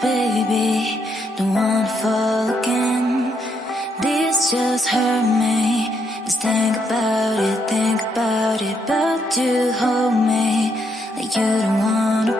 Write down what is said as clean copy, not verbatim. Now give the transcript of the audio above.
baby, don't wanna fall again. This just hurt me. Just think about it, but you hold me like you don't wanna